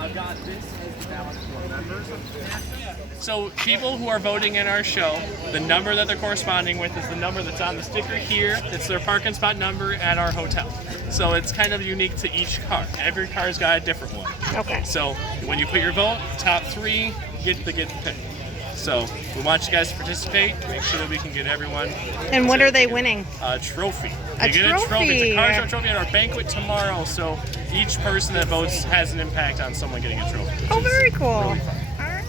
I've got this as the ballot for members of Nassam. So people who are voting in our show, the number that they're corresponding with is the number that's on the sticker here. It's their parking spot number at our hotel. So it's kind of unique to each car. Every car's got a different one. Okay. So when you put your vote, top 3 get the pick. So we want you guys to participate. Make sure that we can get everyone. And what are they winning? A trophy. A Get trophy. a trophy. It's a car show trophy at our banquet tomorrow. So each person that votes has an impact on someone getting a trophy. Oh, very cool. Really fun. All right.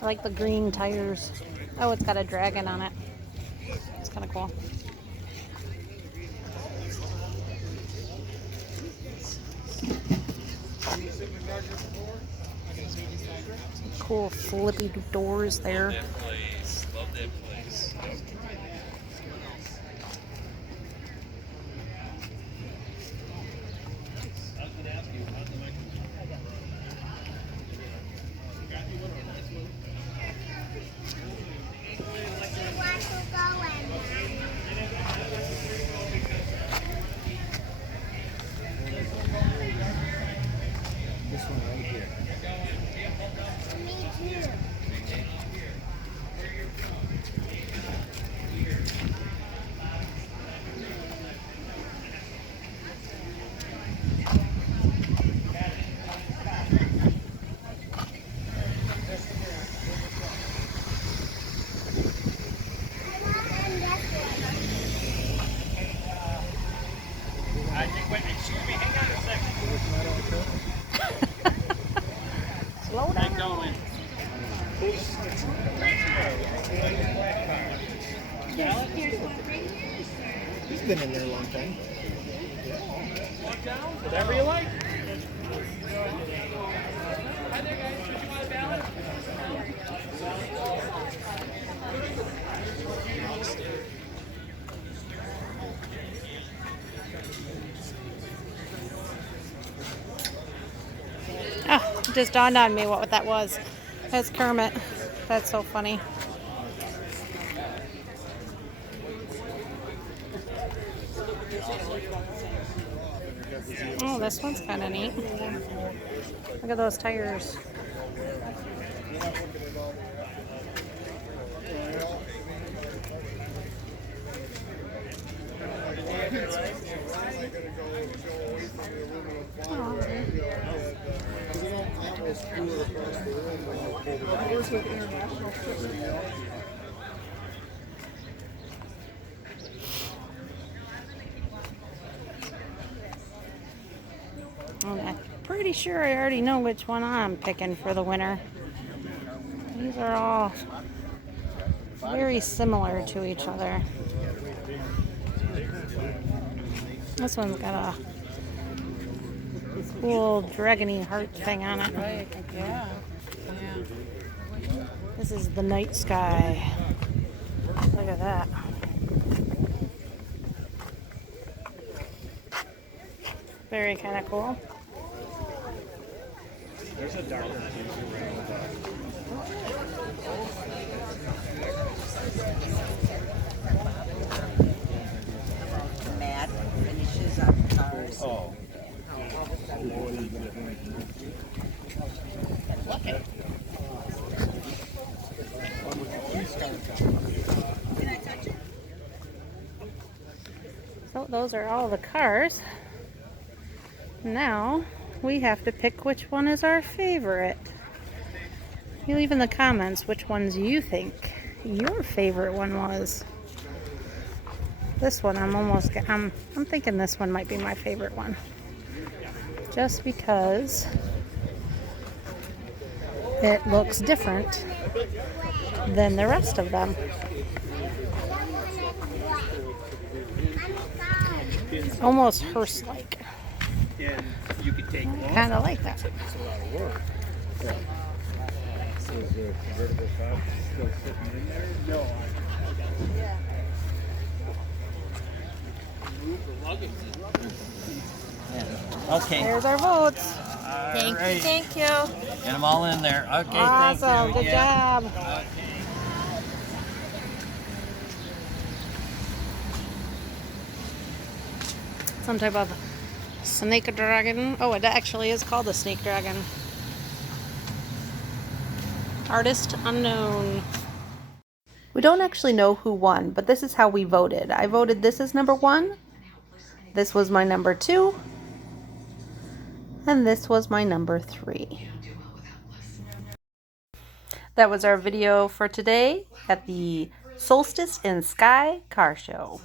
I like the green tires. Oh, it's got a dragon on it. It's kind of cool. Cool flippy doors there. Love that place. Love that place. This one right here. I think, wait, excuse me, hang on a second. Slow down. Get going. He's been in there a long time. Walk down, whatever you like. Hi there, guys. Did you want a ballot? Oh, it just dawned on me what that was. That's Kermit. That's so funny. Oh, this one's kind of neat. Look at those tires. I'm pretty sure I already know which one I'm picking for the winner. These are all very similar to each other. This one's got a cool dragony heart thing on it. Right, yeah. This is the night sky. Look at that. Very kind of cool. There's a darker future around the back. Matt finishes up cars. Oh. So those are all the cars. Now we have to pick which one is our favorite. You leave in the comments which ones you think your favorite one was. This one, I'm thinking this one might be my favorite one. Just because it looks different than the rest of them. Almost hearse-like. Kind of like that. So is the convertible top still sitting in there? No. Okay. There's our votes. Thank you, thank you. Get them all in there. Okay, Awesome. thank you. Good job. Some type of snake dragon. Oh, it actually is called a snake dragon. Artist unknown. We don't actually know who won, but this is how we voted. I voted this as number 1. This was my number 2. And this was my number 3. That was our video for today at the Solstice in Sky Car Show.